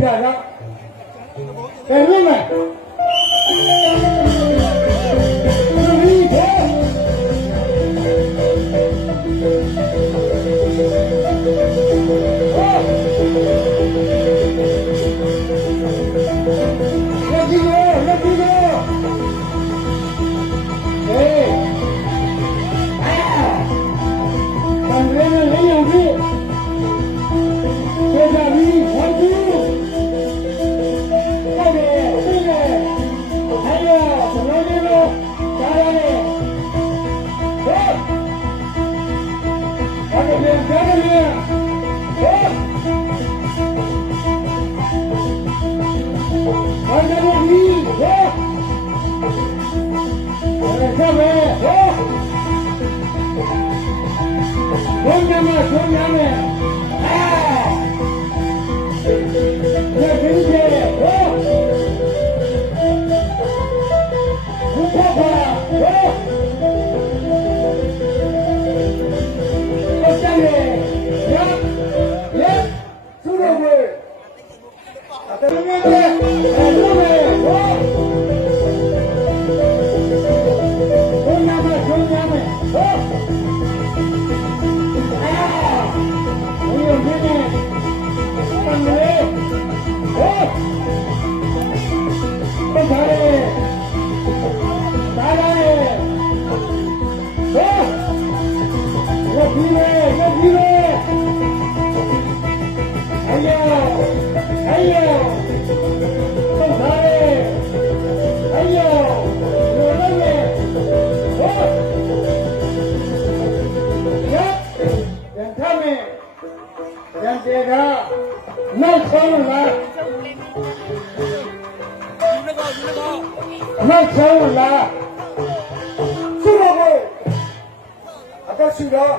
ပြတော့ဘယ်လိုလဲ Sóñame, sóñame. ¡Ah! ¡Ya las! ¡No son las! သူ့တော်ကိုအသက်ရှူတော့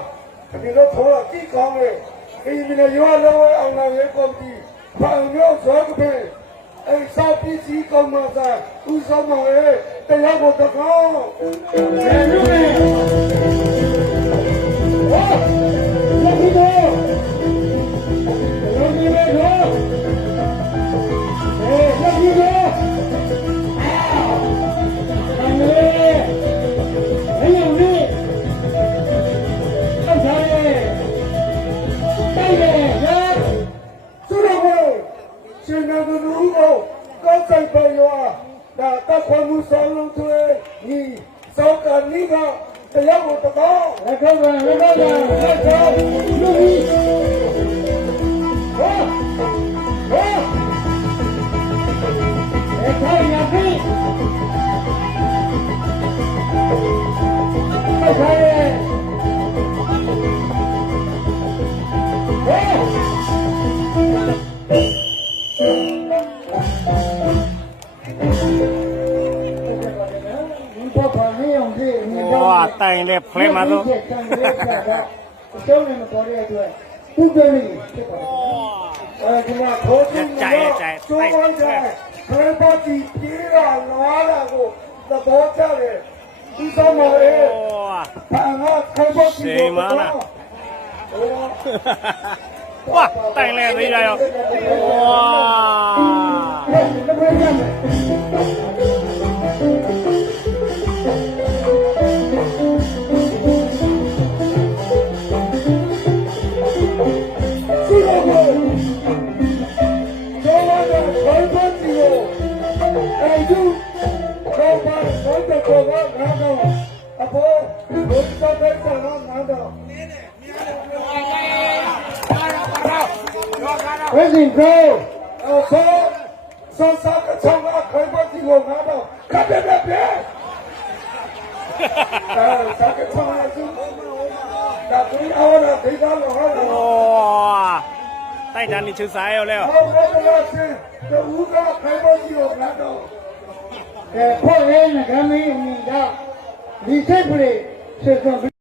ဒီလိုခေါ်တော့တိကောင်းလေဒီမင်းရောလောအောင်လာရေကောတီ ဘာမျိုးဇောကပဲအဲစာပစ္စည်းကောင်းမှသာဥဆောင်မလေတရားကိုတကောင်း ¡Ya come! ¡Oh! ¡No ရှင်နာသူလူကိုကောက်ဆိုင်ပေါ်ရွာဒါတက်ခွန်မှုဆောင်လုံးသွေးညီစောကနိကတရားကိုတကောင်း ¡La cobra! ¡La cobra! ¡La cobra! ¡No vi! ¡Oh! ¡Oh! ¡Está en aquí! ¡Déjale! ¡Oh! ဘောကတိုင်လဲဖလဲမှာတော့တုံးနေမပေါ်တဲ့အတွက်သူ့ကလေးဖြစ်ပါတယ်အဲဒီမှာခေါင်းကြီးကကျိုးပေါင်းကြတယ်ခရမ်းပတ်ကြီးပြေးတာလွားတာကိုသဘောကျတယ်ဒီတော့မော်ရဲဘာငါခရမ်းပတ်ကြီးကိုမလားဝါတိုင်လဲသေးရရောဝါ ပါခေါ်တဲ့ကောကငါတော့အဖို့ဘုရားတဲ့ဆရာငါတော့ဝိဇင်ကိုအော်ဆောဆောဆောကချောင်းကခရပတိကိုငါတော့ကပ်ပြပြပြအဲဆောကချောင်းကသူဒါကိုအော်တော့ဒီကောင်တော့ဟုတ်တော့哇，တိုင်တန်နေချူစားရောလဲဟောဘောတော့ဆင်းတူကခရပတိကိုငါတော့ အဲဖောက်ရဲနဲ့ကမင်းအမိကဒီစိတ်ပရိစေသွန်